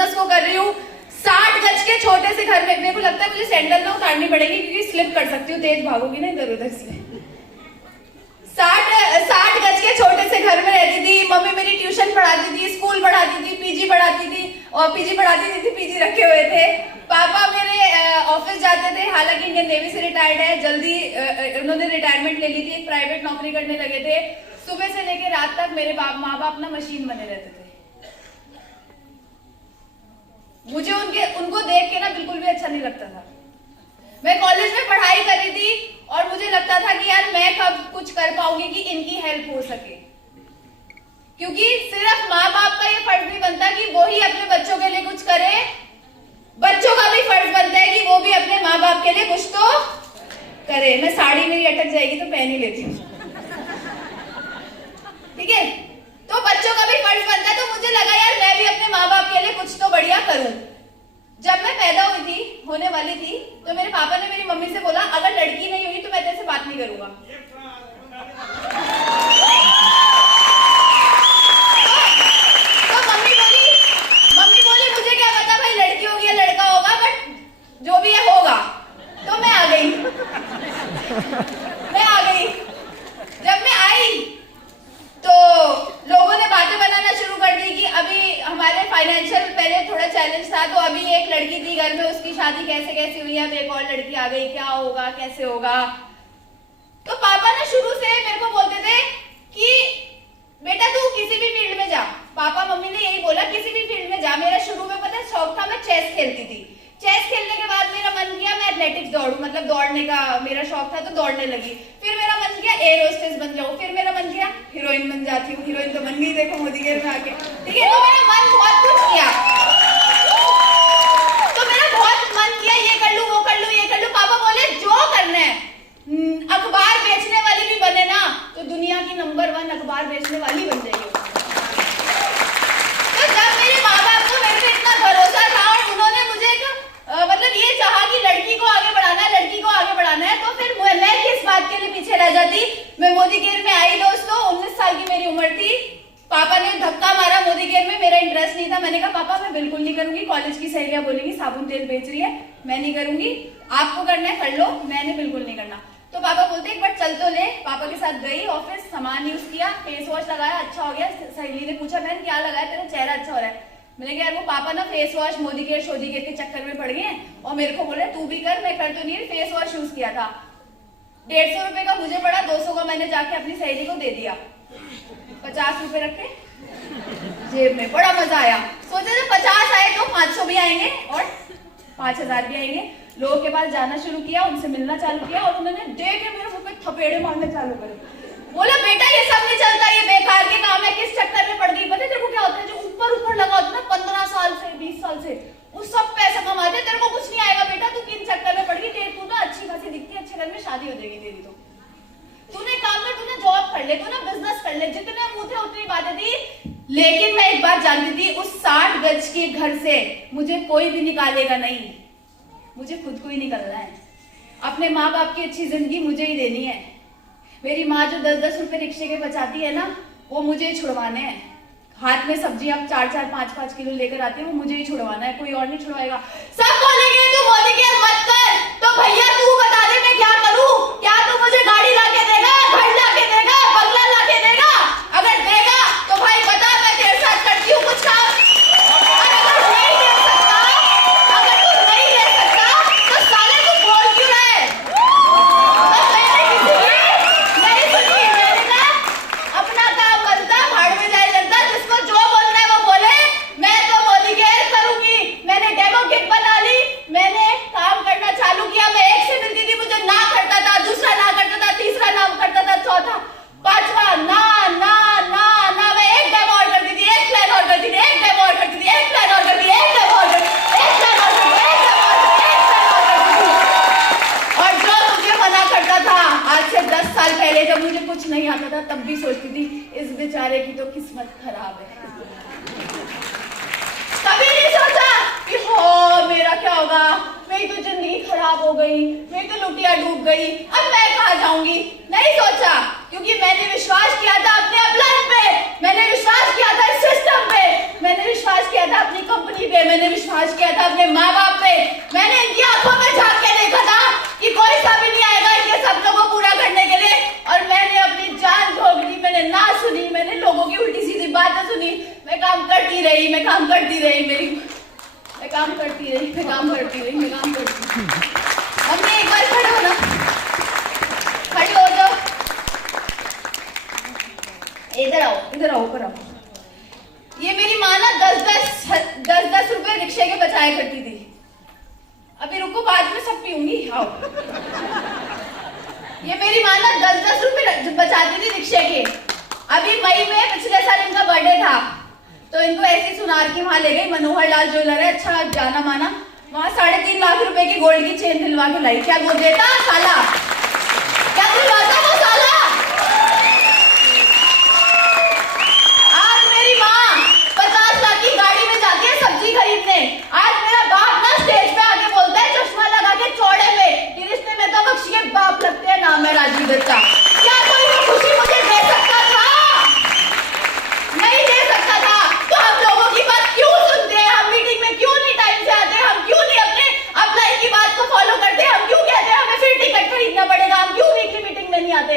Business को कर रही हूँ। 60 गज के छोटे से घर में, मेरे को लगता है मुझे सैंडल ना उतारनी पड़ेगी क्योंकि स्लिप कर सकती हूँ, तेज भागोगी ना इधर उधर से। 60 गज के छोटे से घर में रहती थी। मम्मी मेरी ट्यूशन पढ़ाती थी, स्कूल पढ़ाती थी, पीजी पढ़ाती थी, और पीजी पढ़ाती थी, पीजी रखे हुए थे। पापा मेरे ऑफिस जाते थे, हालांकि इंडियन नेवी से रिटायर्ड है, जल्दी उन्होंने रिटायरमेंट ले ली थी, प्राइवेट नौकरी करने लगे थे। सुबह से लेकर रात तक मेरे माँ बाप ना मशीन बने रहते थे। मुझे उनको देख के ना बिल्कुल भी अच्छा नहीं लगता था। मैं कॉलेज में पढ़ाई कर रही थी और मुझे लगता था कि यार मैं कब कुछ कर पाऊंगी कि इनकी हेल्प हो सके, क्योंकि सिर्फ माँ बाप का ये फर्ज नहीं बनता कि वो ही अपने बच्चों के लिए कुछ करे, बच्चों का भी फर्ज बनता है कि वो भी अपने माँ बाप के लिए कुछ तो करे। मैं साड़ी मेरी अटक जाएगी तो पहन ही लेती हूँ, ठीक है। तो बच्चों का भी फर्ज बनता है, तो मुझे लगा यार मैं भी अपने माँ बाप के लिए कुछ तो बढ़िया करूं। जब मैं पैदा हुई थी, होने वाली थी, तो मेरे पापा ने मेरी मम्मी से बोला अगर लड़की नहीं हुई तो मैं तेरे से बात नहीं करूंगा। तो मम्मी बोली मुझे क्या पता भाई लड़की होगी या लड़का होगा, बट जो भी है होगा। तो मैं आ गई। जब मैं आई तो लोगों ने बातें बनाना शुरू कर दी कि अभी हमारे फाइनेंशियल पहले थोड़ा चैलेंज था, तो अभी एक लड़की थी घर में, उसकी शादी कैसे हुई है, अब एक और लड़की आ गई, क्या होगा, कैसे होगा। तो पापा ना शुरू से मेरे को बोलते थे कि बेटा तू किसी भी फील्ड में जा। पापा मम्मी ने यही बोला किसी भी फील्ड में जा। मेरा शुरू में पता है शौक था, मैं चेस खेलती थी। चेस खेलने के बाद मेरा मन किया मैं एथलेटिक्स दौड़ूं, मतलब दौड़ने का मेरा शौक था, तो दौड़ने लगी। फिर मेरा मन किया एयर होस्टेस बन जाऊं, फिर मेरा मन किया हीरोइन बन जाती हूँ, हीरोइन तो बन गई देखो मोदी केयर में आके, ठीक है। तो मेरा मन बहुत कुछ किया, तो मेरा बहुत मन किया ये कर लूं, वो कर लूं, ये कर लूं। पापा बोले जो करना है, अखबार बेचने वाली भी बने ना तो दुनिया की नंबर 1 अखबार बेचने वाली बन जाएगी। तो जब मेरे माँ बाप को मेरे पे इतना भरोसा था और उन्होंने मुझे मतलब ये चाहा कि लड़की को आगे बढ़ाना है, लड़की को आगे बढ़ाना है, तो फिर मैं किस बात के लिए पीछे रह जाती। मैं मोदी केयर में आई दोस्तों, 19 साल की मेरी उम्र थी। पापा ने धक्का मारा मोदी केयर में, मेरा इंटरेस्ट नहीं था। मैंने कहा पापा मैं बिल्कुल नहीं करूंगी, कॉलेज की सहेलियां बोलेंगी साबुन तेल बेच रही है, मैं नहीं करूंगी, आपको करना है कर लो, मैंने बिल्कुल नहीं करना। तो पापा बोलते एक बार चल तो ले। पापा के साथ गई ऑफिस, सामान यूज किया, फेस वॉश लगाया, अच्छा हो गया। सहेली ने पूछा बहन क्या लगाया, तेरा चेहरा अच्छा हो रहा है। मैंने कहा यार वो पापा ना फेस वॉश मोदी केयर शोदी केयर के चक्कर में पड़ गए हैं और मेरे को बोले तू भी कर। मैं कर तो नहीं, फेस वॉश यूज किया था, 150 रुपए का मुझे पड़ा, 200 का मैंने जाके अपनी सहेली को दे दिया, 50 रुपए रखे जेब में। बड़ा मजा आया, सोचे थे 50 आए तो 500 भी आएंगे और 5000 भी आएंगे। लोगों के पास जाना शुरू किया, उनसे मिलना चालू किया और उन्होंने देख के मेरे मुंह पे थपेड़े मारने चालू करे। बोला बेटा ये सब नहीं चलता, ये बेकार के काम है, किस चक्कर में पड़ गई। पता है तेरे को क्या होता है, जो ऊपर लगा होता है ना 15 साल से 20 साल से, वो सब पैसा कमाते हैं, तेरे को कुछ नहीं आएगा बेटा, तू किन चक्कर में पड़ गई। तू ना अच्छी खासी दिखती है, अच्छे घर में शादी हो जाएगी तेरी, तो तूने काम कर, तूने जॉब कर ले, तू ना बिजनेस कर ले, जितने मुंह थे उतनी बातें थी। लेकिन मैं एक बात जानती थी, उस 60 गज के घर से मुझे कोई भी निकालेगा नहीं, मुझे खुद को ही निकलना है। अपने माँ बाप की अच्छी जिंदगी मुझे ही देनी है। मेरी माँ जो 10-10 रुपए रिक्शे के बचाती है ना, वो मुझे ही छुड़वाने हैं। हाथ में सब्जी आप 4-4, 5-5 किलो लेकर आती है, वो मुझे ही छुड़वाना है, कोई और नहीं छुड़वाएगा। सब बोलेंगे तू मोदी केयर मत कर, तो भैया तू बता दे मैं क्या करूं। क्या तू मुझे गाड़ी लाके देगा, घर लाके देगा, बंगला लाके देगा? अगर देगा तो भाई बता, मैं तेरे साथ करती हूँ कुछ काम। और अगर नहीं दे सकता, अगर तू नहीं दे सकता तो साले तू बोल क्यों रहा है? अपना काम बनता, भाड़ में जाए जनता, जिसको जो बोलना है वो बोले। मैं तो मोदी केयर करूंगी, मैंने डेमो किट बना ली, मैंने काम करना चालू किया। मैं एक से मिलती थी, मुझे ना करता था, दूसरा ना करता था, तीसरा ना करता था, चौथा, पांचवा ना ना ना ना। मैं एक डेमो और करती थी, एक प्लान और करती थी, एक डेमो और करती थी, एक प्लान और करती थी, एक डेमो और करती थी, एक प्लान और करती थी, एक डेमो और करती थी, एक प्लान और करती थी। और जो मुझे मना करता था, आज से 10 साल पहले जब मुझे कुछ नहीं आता था, तब भी सोचती थी इस बेचारे की तो किस्मत खराब है। कभी नहीं सोचा कि हो मेरा क्या होगा, मेरी तो जिंदगी खराब हो गई, मेरी तो लुटिया डूब गई, अब मैं कहाँ जाऊंगी। नहीं सोचा। क्योंकि मैंने विश्वास किया था अपने अपलाइन पे, मैंने विश्वास किया था इस सिस्टम पे, मैंने विश्वास किया था अपनी कंपनी पे, मैंने विश्वास किया था अपने माँ बाप पे। मैंने इनकी आंखों में झांक के देखा था कि कोई सा भी नहीं आएगा इनके सपनों को पूरा करने के लिए, और मैंने अपनी जान झोंक दी। मैंने ना सुनी, मैंने लोगों की उल्टी सीधी बातें सुनी, मैं काम करती रही, मैं काम करती रही, मैं काम करती रही, मैं काम करती रही, मैं काम करती रही। मम्मी एक बार खड़े हो ना, खड़े हो जाओ, इधर आओ, इधर आओ, ऊपर आओ। ये मेरी माँ ना 10 रुपए रिक्शे के बचाया करती थी। अभी रुको, बाद में सब पीऊंगी, आओ। ये मेरी माँ ना 10 रुपए बचाती थी रिक्शे के। अभी मई में पिछले साल इनका बर्थडे था, तो इनको ऐसी सुनार की वहां ले गई, मनोहर लाल ज्वेलर है, अच्छा जाना माना, वहां 3.5 लाख रुपए की गोल्ड की चेन दिलवा के लाई। क्या वो देता साला, क्या दिलवाता वो साला। आज मेरी माँ 50 लाख की गाड़ी में जाती है सब्जी खरीदने। आज मेरा बाप ना स्टेज पे आके बोलता है चश्मा लगा के चौड़े में, कि रिश्ते में तो बख्शी के बाप लगते हैं, नाम है राजीव दत्ता। क्या कोई वो खुशी मुझे दे सकता था? नहीं दे सकता था। तो हम लोगों की बात क्यों सुनते हैं? हम मीटिंग में क्यों नहीं टाइम से आते? हम क्यों नहीं अपने अपलाइन की बात को फॉलो करते? हम क्यों कहते हैं हमें फिर टिकट खरीदना पड़ेगा? हम क्यों वीकली मीटिंग में नहीं आते?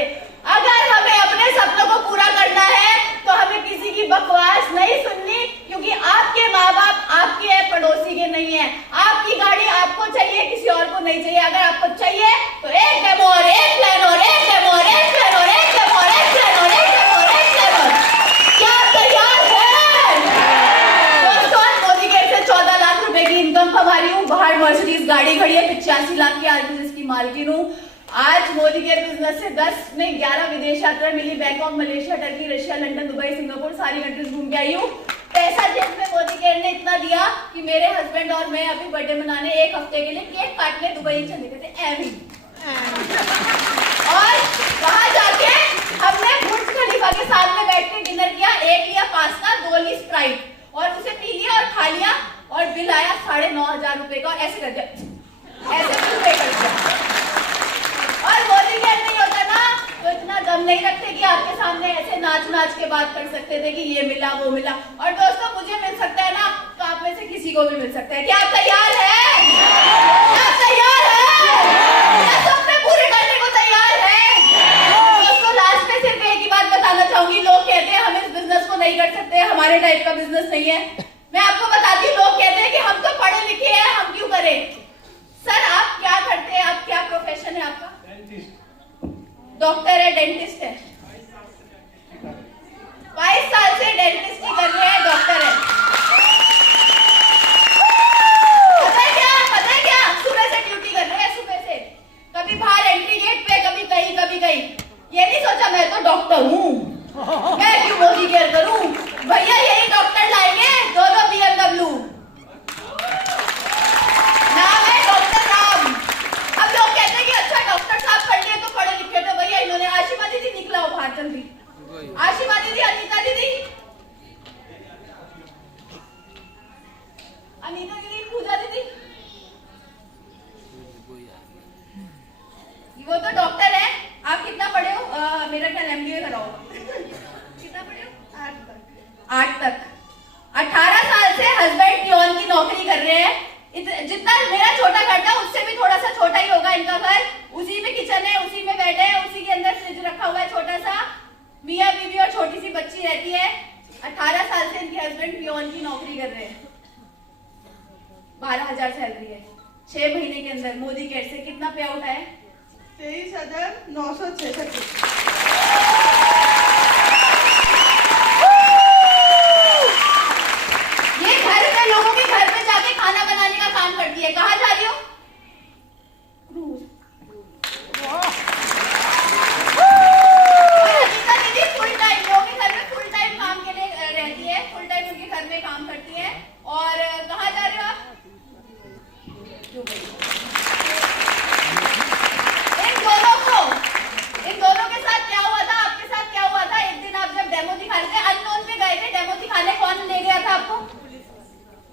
अगर हमें अपने सपनों को पूरा करना है तो हमें किसी की बकवास नहीं सुननी, क्योंकि आपके माँ बाप आपके हैं, पड़ोसी के नहीं है। आपकी गाड़ी आपको चाहिए, किसी और को नहीं चाहिए। अगर आपको चाहिए तो एक डेमो और एक प्लान और एक डेमो और एक प्लान और एक डेमो और एक प्लान और एक डेमो और एक प्लान। क्या तैयार है दोस्तों? मोदी के से 14 लाख रुपए की इनकम कमा रही हूँ, बाहर मर्सिडीज गाड़ी खड़ी है, 85 लाख की आरबीएस की मालकिन हूँ। आज मोदी के बिजनेस से 10 में 11 विदेश यात्रा मिली, Bangkok, Malaysia, Turkey, Russia, London, Dubai, Singapore, सारी कंट्रीज घूम के आई हूँ। पैसा जेब में मोदी केयर ने इतना दिया कि मेरे हस्बैंड और मैं अभी बर्थडे मनाने 1 हफ्ते के लिए केक काटने दुबई चले गए थे, एवी। और वहां जाके हमने बुर्ज खलीफा के सामने बैठ के डिनर किया, 1 लिया पास्ता, 2 ली स्प्राइट, और उसे पी लिया और खा लिया, और बिल आया 9,500 रुपए का, और ऐसे कर दिया, ऐसे बिल पे कर दिया। और मोदी केयर नहीं होता ना तो इतना दम नहीं रखते कि आपके सामने ऐसे नाच नाच के बात कर सकते थे कि ये मिला वो मिला। और दोस्तों मुझे मिल सकता है ना, तो आप में से किसी को भी मिल सकता है। क्या आप तैयार हैं? क्या तैयार हैं? क्या सपने पूरे करने को तैयार हैं? दोस्तों लास्ट में सिर्फ एक ही बात बताना चाहूंगी। लोग कहते हैं हम इस बिजनेस को नहीं कर सकते, हमारे टाइप का बिजनेस नहीं है। मैं आपको बताती हूँ, लोग कहते हैं कि हम तो पढ़े लिखे हैं, हम क्यों करें? सर आप क्या करते हैं? आप क्या प्रोफेशन है आपका? डॉक्टर है, डेंटिस्ट है, 22 साल से डेंटिस्ट ही कर रहे हैं, डॉक्टर है। पता है क्या? सुबह से ड्यूटी कर रहे हैं, सुबह से कभी बाहर एंट्री गेट पे, कभी कहीं कभी कहीं। ये नहीं सोचा मैं तो डॉक्टर हूँ, मैं क्यों मोदी केयर करूँ? भैया यही डॉक्टर लाएंगे, दोनों BMW, नाम है डॉक्टर राम। अब लोग कहते हैं कि अच्छा डॉक्टर साहब पढ़ लिए तो पढ़े लिखे थे। भैया इन्होंने आशिमा दीदी निकला हो बाहर, चल रही आशिमा दीदी, अनीता दीदी, अनीता दीदी, पूजा दीदी, वो तो डॉक्टर है। आप कितना पढ़े हो? मेरा क्या MBA करा होगा। कितना पढ़े हो? 8 तक। 18 साल से हस्बैंड पियोन की नौकरी कर रहे हैं। जितना मेरा छोटा घर था उससे भी थोड़ा सा छोटा ही होगा इनका घर। उसी में किचन है, उसी में बेड है, उसी के अंदर फ्रिज रखा हुआ है छोटा सा। मियाँ बीवी और छोटी सी बच्ची रहती है। 18 साल से इनके हस्बैंड पियोन की नौकरी कर रहे हैं, 12,000 सैलरी है। 6 महीने के अंदर मोदी केयर से कितना पे आउट है? 23,966। ये घर में लोगों के घर में जाके खाना बनाने का काम करती है। कहाँ जा रही हो? अनीता दीदी फुल टाइम लोगों के घर में फुल टाइम काम के लिए रहती है, फुल टाइम उनके घर में काम करती है। और कहाँ जा रहे हो आप? इन दोनों के साथ क्या हुआ था? आपके साथ क्या हुआ था? एक दिन आप जब डेमो दिखा रहे थे, अननोन पे गए थे डेमो दिखाने, कौन ले गया था आपको?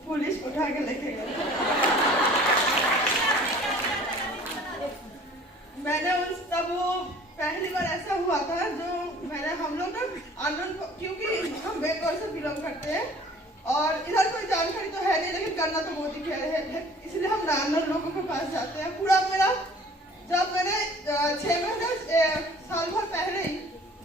पुलिस उठा के लेके गए। मैंने तब वो पहली बार ऐसा हुआ था, जो करना तो मोदी कह रहे हैं, इसलिए हम नॉर्मल लोगों के पास जाते हैं। पूरा मेरा जब मैंने 6 महीने साल भर पहले ही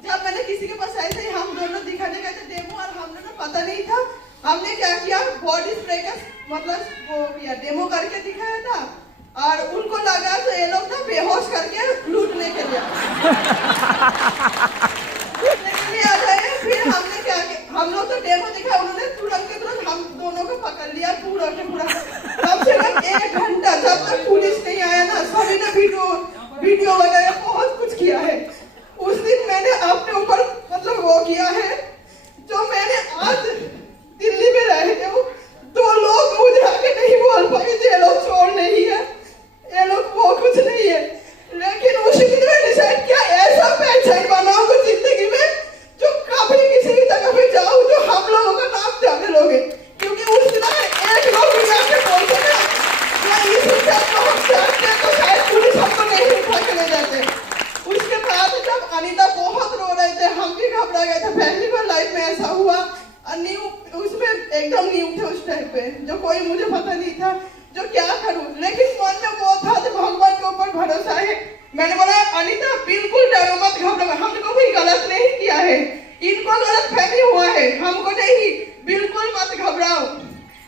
जब मैंने किसी के पास ऐसे ही हम दोनों दिखाने गए थे डेमो, और हम लोगों को पता नहीं था, हमने क्या किया बॉडी स्प्रे का मतलब वो किया डेमो करके दिखाया था, और उनको लगा तो ये लोग ना बेहोश करके लूटने के लिए आ गए। फिर हमने क्या किया, हम लोग तो डेमो दिखा, उन्होंने तुरंत के तुरंत हम दोनों को पकड़ लिया पूरा के पूरा। कम से कम 1 घंटा जब तक पुलिस नहीं आया ना, सभी ने वीडियो बनाया, बहुत कुछ किया है। उस दिन मैंने अपने ऊपर मतलब वो किया है, जो मैंने आज दिल्ली में रहे थे, वो 2 लोग मुझे आके नहीं बोल पाए ये लोग चोर नहीं है, ये लोग वो कुछ नहीं है, लेकिन उस दिन मैंने डिसाइड किया ऐसा पहचान बनाऊंगा जिंदगी में जो कभी किसी भी जगह पे जाऊं जो हम लोगों का नाम जाने लोगे। क्योंकि उस दिन एक लोग भी आके बोलते ना या इस इंसान को हम जानते हैं तो शायद पुलिस हमको नहीं उठा के ले जाते। उसके बाद जब अनीता बहुत रो रहे थे, हम भी घबरा गए थे, पहली बार लाइफ में ऐसा हुआ, न्यू उसमें एकदम न्यू थे उस टाइम पे, जो कोई मुझे पता नहीं था जो क्या करूं, लेकिन मन में वो था जो भगवान के ऊपर भरोसा है। मैंने बोला अनीता बिल्कुल डरो मत, घबरा, हमने कोई गलत नहीं किया है, इनको गलत फहमी हुआ है, हमको नहीं, बिल्कुल मत घबराओ।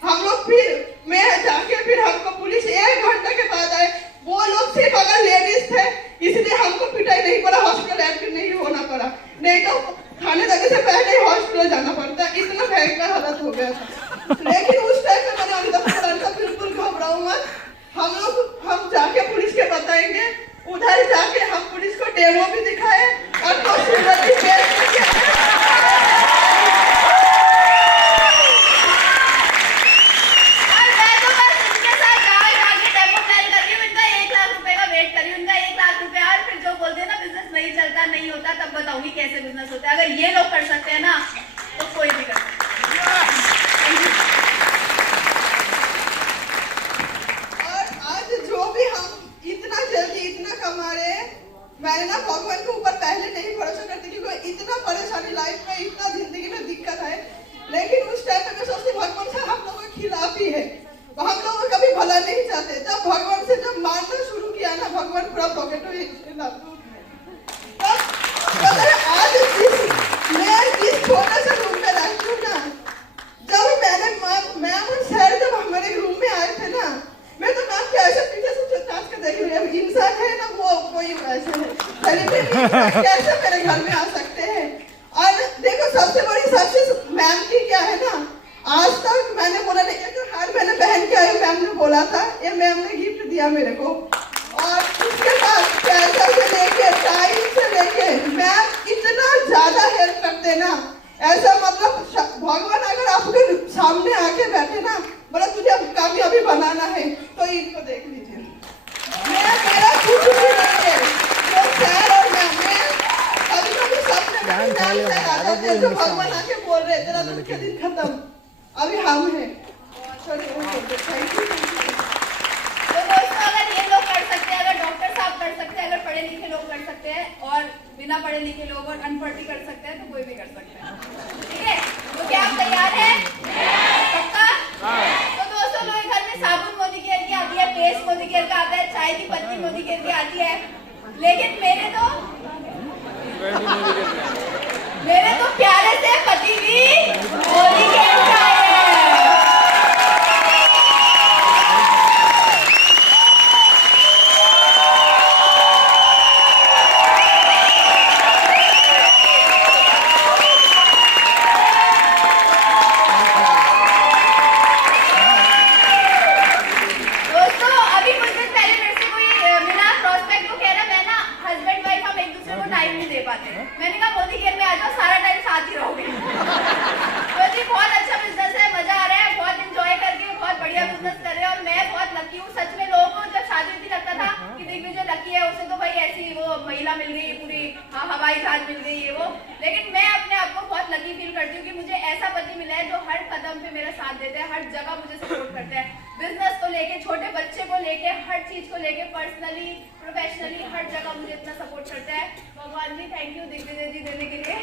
हम लोग फिर मैं जाके फिर हमको पुलिस 1 घंटे के बाद आए, वो लोग सिर्फ अगर लेडीज थे इसलिए हमको पिटाई नहीं पड़ा, हॉस्पिटल एडमिट नहीं होना पड़ा, नहीं तो खाने लगने से पहले ही हॉस्पिटल जाना पड़ता, इतना भयंकर हालत हो गया था। लेकिन उस टाइम पे मैंने अनीता को बोला बिल्कुल घबराओ मत, हम जाके पुलिस के बताएंगे। उधर जाके हम पुलिस को डेमो भी दिखाए और हॉस्पिटल भी भेज नहीं होता तब बताऊंगी कैसे बिजनेस होता है। अगर ये लोग कर सकते हैं ना तो कोई भी कर सकता है। और आज जो भी हम इतना जल्दी इतना कमा रहे हैं, मैंने ना भगवान के ऊपर पहले नहीं भरोसा करती क्योंकि इतना परेशानी लाइफ में, इतना जिंदगी में दिक्कत है, लेकिन उस टाइम पे मैं सोचती भगवान से हम लोगों के खिलाफ ही है, हम लोग कभी भला नहीं चाहते। जब भगवान से जब मानना शुरू किया ना, भगवान पूरा पॉकेट आज मैं जिस छोटे से रूम में रहती हूँ ना, जब मैं और सर जब हमारे रूम में आए थे ना, मैं तो मैम के ऐसे पीछे से ताज के देख रही हूँ, इंसान है ना वो कोई ऐसे है, सेलिब्रिटी कैसे मेरे घर में आ सकते हैं। और देखो सबसे बड़ी सक्सेस मैम की क्या है ना, आज तक मैंने बोला नहीं कि हर मैंने पहन के आई, मैम ने बोला था, ये मैम ने गिफ्ट दिया मेरे को, और उसके बाद पैसा से लेके टाइम से लेके मैम इतना ज्यादा हेल्प करते ना, ऐसा मतलब भगवान अगर आपके सामने आके बैठे ना, बोला तुझे अब कामयाबी बनाना है तो इनको देख लीजिए। मैं मेरा कुछ भी नहीं है, जो सर और मैं कभी सपने में आ जाते हैं तो भगवान आके बोल रहे तेरा दुख के दिन खत्म, अभी हम हैं। Thank you. तो दोस्तों अगर ये लोग कर सकते हैं, अगर डॉक्टर साहब कर सकते हैं, अगर पढ़े लिखे लोग कर सकते हैं, और बिना पढ़े लिखे लोग और अनपढ़ भी कर सकते हैं, तो कोई भी कर सकता है। ठीक है, तो क्या आप तैयार हैं? पक्का? तो दोस्तों लोग घर में साबुन मोदी केयर की आती है, पेस्ट मोदी केयर का आता है, चाय की पत्ती मोदी केयर की आती है, लेकिन मेरे तो प्यारे से पति भी मोदी केयर का है। मैंने कहा मोदी केयर में आ जाओ, सारा टाइम साथ ही रहोगे। तो जी बहुत अच्छा बिजनेस है, मजा आ रहा है, बहुत एंजॉय करके बहुत बढ़िया बिजनेस कर रहे हैं, और मैं बहुत लकी हूँ सच में। लोगों को जब शादी होती लगता था कि दिग्विजय लकी है, उसे तो भाई ऐसी वो महिला मिल गई पूरी, हाँ हवाई जहाज मिल गई है वो, लेकिन मैं अपने आप को बहुत लकी फील करती हूँ कि मुझे ऐसा पति मिला है जो हर कदम पे मेरा साथ देता है, हर जगह मुझे सपोर्ट करता है, बिजनेस को लेके, छोटे बच्चे को लेके, हर चीज को लेके, पर्सनली प्रोफेशनली हर जगह मुझे इतना सपोर्ट करता है। भगवान जी थैंक यू दिग्विजय जी देने के लिए।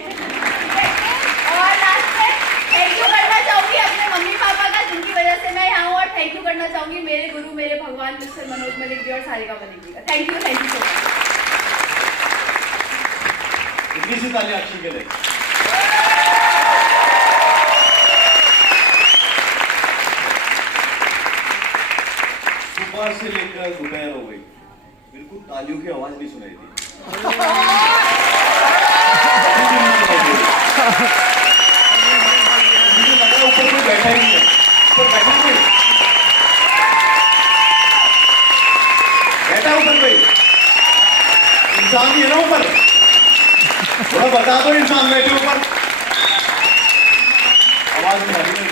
और लास्ट में थैंक यू करना चाहूंगी अपने मम्मी पापा का, जिनकी वजह से मैं यहाँ हूँ, और थैंक यू करना चाहूंगी मेरे गुरु, मेरे भगवान मिस्टर मनोज मलिक जी और सारिका मलिक जी का। Thank you so much. इतनी सी तालियां अक्षी के लिए। सुबह से लेकर दोपहर हो गई, बिल्कुल तालियों की आवाज नहीं सुनाई दी। मुझे लगा ऊपर कोई बैठा ही नहीं है, ऊपर बैठा कोई, बैठा ऊपर कोई इंसान ही है ना ऊपर, थोड़ा बता दो इंसान बैठे ऊपर, आवाज नहीं आ रही है।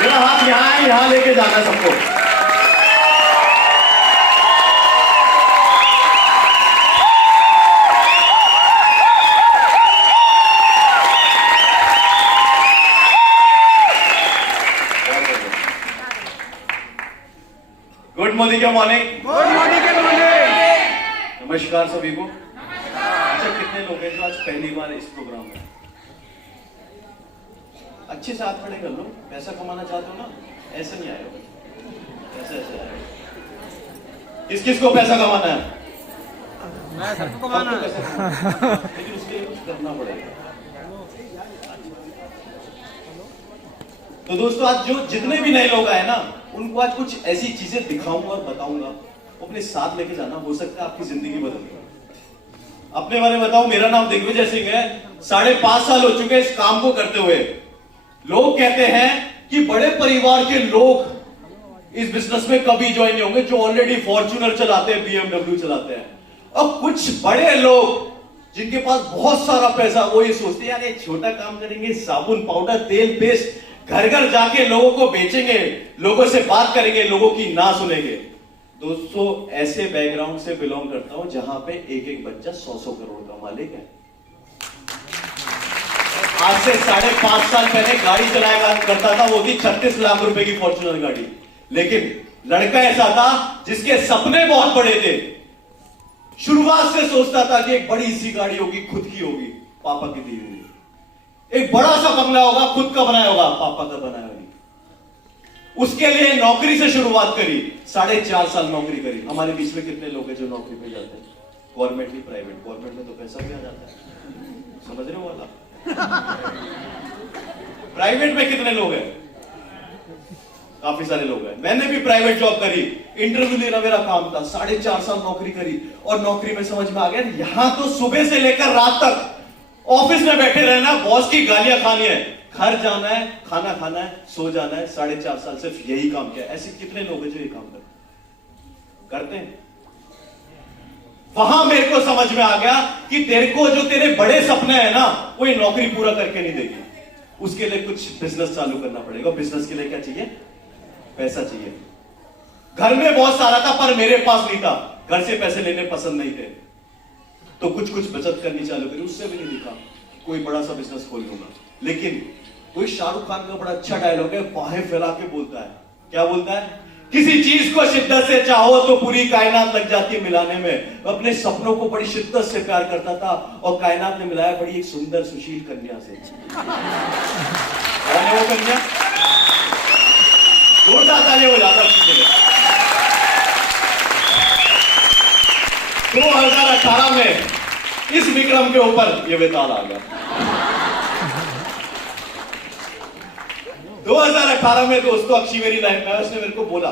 मेरा हाथ यहाँ है, यहाँ लेके जाना सबको। गुड मॉर्निंग के मॉर्निंग, गुड मॉर्निंग के मॉर्निंग। नमस्कार सभी को। अच्छा, कितने लोग हैं जो आज पहली बार इस प्रोग्राम में? अच्छे से हाथ खड़े कर लो। पैसा कमाना चाहते हो ना, ऐसे नहीं आए हो, ऐसे ऐसे आए हो। किस किस को पैसा कमाना है? मैं सबको कमाना है, लेकिन उसके लिए कुछ करना पड़ेगा। तो दोस्तों, आज जो जितने भी नए लोग आए ना, उनको आज कुछ ऐसी चीजें दिखाऊंगा और बताऊंगा, वो अपने साथ लेके जाना। हो सकता है आपकी जिंदगी बदल जाए। अपने बारे में बताऊं, मेरा नाम दिग्विजय सिंह है। 5.5 साल हो चुके इस काम को करते हुए। लोग कहते हैं कि बड़े परिवार के लोग इस बिजनेस में कभी ज्वाइन नहीं होंगे, जो ऑलरेडी फॉर्च्यूनर चलाते हैं, BMW चलाते हैं। और कुछ बड़े लोग जिनके पास बहुत सारा पैसा, वो ये सोचते हैं यार ये छोटा काम करेंगे, साबुन पाउडर तेल पेस्ट, घर घर जाके लोगों को बेचेंगे, लोगों से बात करेंगे, लोगों की ना सुनेंगे। दोस्तों, ऐसे बैकग्राउंड से बिलोंग करता हूं जहां पे एक एक बच्चा 100-100 करोड़ का मालिक है। आज से 5.5 साल पहले गाड़ी चलाया करता था, वो थी 36 लाख रुपए की फॉर्च्यूनर गाड़ी। लेकिन लड़का ऐसा था जिसके सपने बहुत बड़े थे। शुरुआत से सोचता था कि एक बड़ी सी गाड़ी होगी, खुद की होगी, पापा की दी हुई। एक बड़ा सा बंगला होगा, खुद का बनाया होगा, पापा का बनाया होगा। उसके लिए नौकरी से शुरुआत करी, 4.5 साल नौकरी करी। हमारे बीच में कितने लोग हैं जो नौकरी पे जाते हैं? गवर्नमेंट ही प्राइवेट, गवर्नमेंट में तो पैसा भी आ जाता है, समझ रहे हो वाला। प्राइवेट में कितने लोग हैं? काफी सारे लोग हैं। मैंने भी प्राइवेट जॉब करी, इंटरव्यू लेना मेरा काम था। 4.5 साल नौकरी करी और नौकरी में समझ में आ गया, यहां तो सुबह से लेकर रात तक ऑफिस में बैठे रहना, बॉस की गालियां खानी है, घर जाना है, खाना खाना है, सो जाना है। 4.5 साल सिर्फ यही काम किया। ऐसे कितने लोग हैं जो ये काम करते हैं? वहां मेरे को समझ में आ गया कि तेरे को जो तेरे बड़े सपने हैं ना, वो ये नौकरी पूरा करके नहीं देगी। उसके लिए कुछ बिजनेस चालू करना पड़ेगा। बिजनेस के लिए क्या चाहिए? पैसा चाहिए। घर में बहुत सारा था पर मेरे पास नहीं था, घर से पैसे लेने पसंद नहीं थे, तो कुछ कुछ बचत करनी चालू करी। उससे भी नहीं दिखा कोई बड़ा सा बिजनेस खोल लूंगा। लेकिन कोई शाहरुख खान का बड़ा अच्छा डायलॉग है, बाहें फैला के बोलता है। क्या बोलता है? किसी चीज को शिद्दत से चाहो तो पूरी कायनात लग जाती है मिलाने में। अपने सपनों को बड़ी शिद्दत से प्यार करता था और कायनात ने मिलाया बड़ी एक सुंदर सुशील कन्या से। कौन है वो कन्या? जोरदार तालियां हो जाता है। 2018 में इस विक्रम के ऊपर ये बेताल आ गया। 2018 में दोस्तों अक्षी मेरी लाइफ में, उसने मेरे को बोला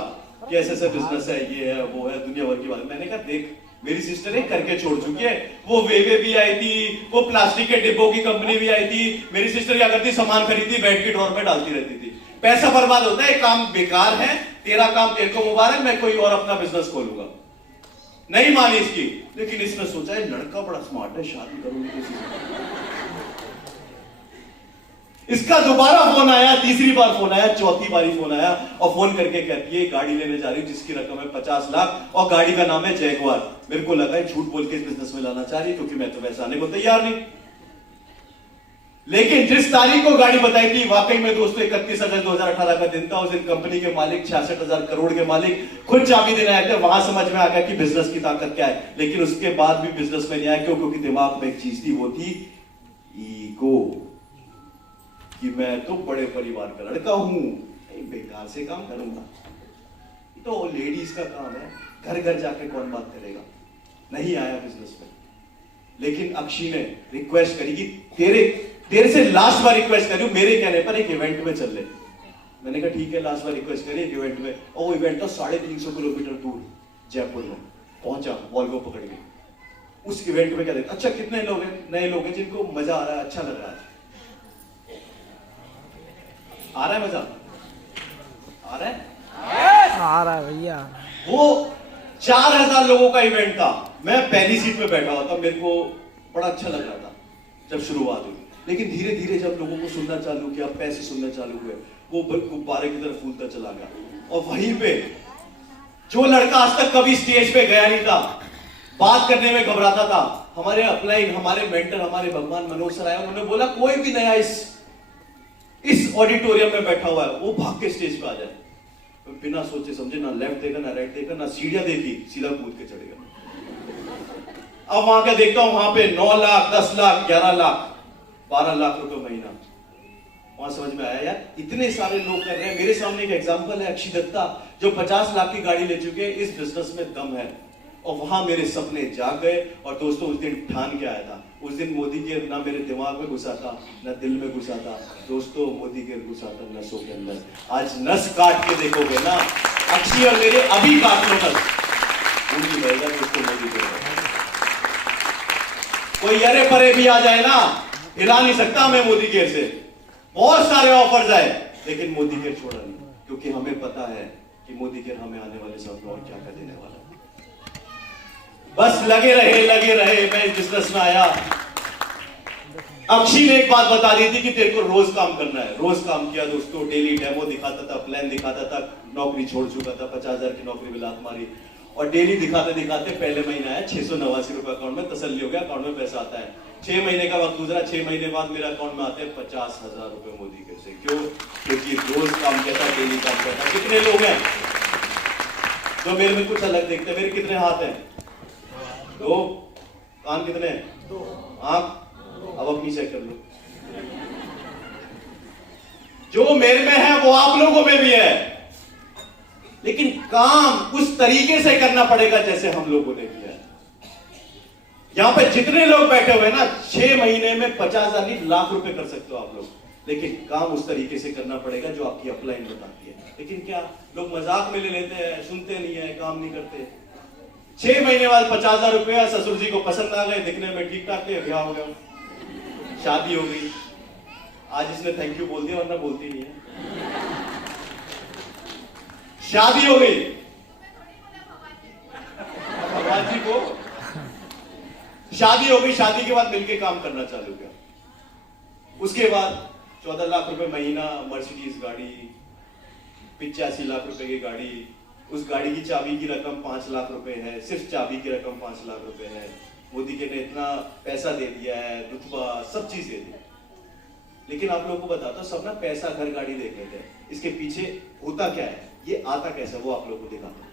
कि ऐसे ऐसे बिजनेस है, ये है वो है, दुनिया भर की बात। मैंने कहा देख, मेरी सिस्टर एक करके छोड़ चुकी है, वो वेवे भी आई थी, वो प्लास्टिक के डिब्बों की कंपनी भी आई थी। मेरी सिस्टर क्या करती, सामान खरीदती, बैठ के ड्रॉर में डालती रहती थी। पैसा बर्बाद होता है, काम बेकार है, तेरा काम तेरे को मुबारक, मैं कोई और अपना बिजनेस खोलूंगा। नहीं मानी इसकी, लेकिन इसने सोचा है लड़का बड़ा स्मार्ट है, शादी करूंगी किसी से। इसका दोबारा फोन आया, तीसरी बार फोन आया, चौथी बारी फोन आया और फोन करके कहती है गाड़ी लेने जा रही हूं जिसकी रकम है 50 लाख और गाड़ी का नाम है जैगुआर। मेरे को लगा है झूठ बोल के इस बिजनेस में लाना चाह रही, क्योंकि मैं तो वैसा आने को तैयार नहीं। लेकिन जिस तारीख को गाड़ी बताई थी, वाकई में दोस्तों 31 अगस्त 2018 का दिन था। उस दिन कंपनी के मालिक 66,000 करोड़ के मालिक खुद चाबी देने आए थे। वहां समझ में आ गया कि बिजनेस की ताकत क्या है। लेकिन उसके बाद भी बिजनेस में नहीं आया, क्यों? क्योंकि दिमाग में एक चीज थी, वो थी ईगो। कि मैं तो बड़े परिवार का लड़का हूं, बेकार से काम करूंगा। तो लेडीज का काम है, घर घर जाके कौन बात करेगा, नहीं आया बिजनेस में। लेकिन अक्षी ने रिक्वेस्ट करी कि तेरे से लास्ट बार रिक्वेस्ट करी, मेरे कहने पर एक इवेंट में चल ले। मैंने कहा ठीक है, लास्ट बार रिक्वेस्ट करी एक इवेंट में। और वो इवेंट था 350 किलोमीटर दूर जयपुर में। पहुंचा वॉल्वो पकड़ के। उस इवेंट में क्या देखा, अच्छा कितने लोग हैं, नए लोग हैं जिनको मजा आ रहा है, अच्छा लग रहा है, आ रहा है मजा, आ रहा है भैया। वो 4000 लोगों का इवेंट था। मैं पहली सीट पे बैठा हुआ था, मेरे को बड़ा अच्छा लग रहा था जब शुरुआत हुई। लेकिन धीरे धीरे जब लोगों को सुनना चालू किया, पैसे सुनना चालू हुए, वो गुब्बारे की तरफ फूलता चला गया। और वहीं पे जो लड़का आज तक कभी स्टेज पे गया नहीं था, बात करने में घबराता था, हमारे अपलाइन, हमारे मेंटर, हमारे भगवान मनोज सर आए, उन्होंने बोला कोई भी नया इस ऑडिटोरियम में बैठा हुआ है, वो भाग के स्टेज पे आ जाए। बिना सोचे समझे, ना लेफ्ट देखा, ना राइट देखा, ना सीढ़ियां देखी, सीधा कूद के चढ़ गया। अब वहां क्या देखता हूं, वहां पे 9 लाख, 10 लाख, 11 लाख, 12 लाख रुपए महीना। वहां समझ में आया यार, इतने सारे लोग कर रहे हैं। मेरे सामने एक एग्जांपल है अक्षी दत्ता, जो 50 लाख की गाड़ी ले चुके हैं। इस बिजनेस में दम है। और वहां मेरे सपने जाग गए। और दोस्तों उस दिन ठान के आया था, उस दिन मोदी केयर ना मेरे दिमाग में घुसा था, ना दिल में घुसा था। दोस्तों मोदी केयर घुसा था नसों के अंदर। आज नस काट के देखोगे ना, अक्षी और मेरे अभी काट लो नस, उनकी रहेगा दोस्तों मोदी केयर। कोई अरे परे भी आ जाए ना, हिला नहीं सकता हमें मोदी केयर से। बहुत सारे ऑफर्स आए, लेकिन मोदी केयर छोड़ा नहीं, क्योंकि हमें पता है कि मोदी केयर हमें आने वाले समय में और क्या क्या देने वाला है। बस लगे रहे। मैं इस बिजनेस में आया। अक्षी ने एक बात बता दी थी कि तेरे को रोज काम करना है। रोज काम किया दोस्तों, डेली डेमो दिखाता था, प्लान दिखाता था। नौकरी छोड़ चुका था, 50,000 की नौकरी में लात मारी। और डेली दिखाते दिखाते पहले महीना आया 689 रुपए अकाउंट में, तसल्ली हो गया, अकाउंट में पैसा आता है। 6 महीने का वक्त गुजरा, 6 महीने बाद मेरे अकाउंट में आते हैं 50,000 रुपए मोदी के से। क्यों? क्योंकि रोज काम करता, डेली काम करता। कितने लोग हैं जो मेरे में कुछ अलग देखते हैं? मेरे कितने हाथ हैं? 2। कान कितने हैं? 2। आंख अब अपनी चेक कर लो। जो मेरे में है वो आप लोगों में भी है, लेकिन काम उस तरीके से करना पड़ेगा जैसे हम लोगों ने किया है। यहां पे जितने लोग बैठे हुए ना, 6 महीने में 50,000 नहीं, लाख रुपए कर सकते हो आप लोग। लेकिन काम उस तरीके से करना पड़ेगा जो आपकी अपलाइन बताती है। लेकिन क्या लोग मजाक में ले लेते हैं, सुनते नहीं है, काम नहीं करते। 6 महीने बाद 50,000 रुपया ससुर जी को पसंद आ गए, दिखने में ठीक ठाक थे, ब्याह हो गया, शादी हो गई। आज इसने थैंक यू बोल दिया, वरना बोलती नहीं है। शादी हो गई, भगवान जी को शादी हो गई। शादी के बाद मिलके काम करना चालू किया। उसके बाद 14 लाख रुपए महीना, मर्सिडीज गाड़ी, 85 लाख रुपए की गाड़ी। उस गाड़ी की चाबी की रकम 5 लाख रुपए है, सिर्फ चाबी की रकम 5 लाख रुपए है। मोदी के ने इतना पैसा दे दिया है, रुतबा, सब चीज दे दी। लेकिन आप लोगों को बताता हूं, सब ना पैसा, घर, गाड़ी देख लेते हैं। इसके पीछे होता क्या है, ये आता कैसा, वो आप लोगों को दिखाता हूं।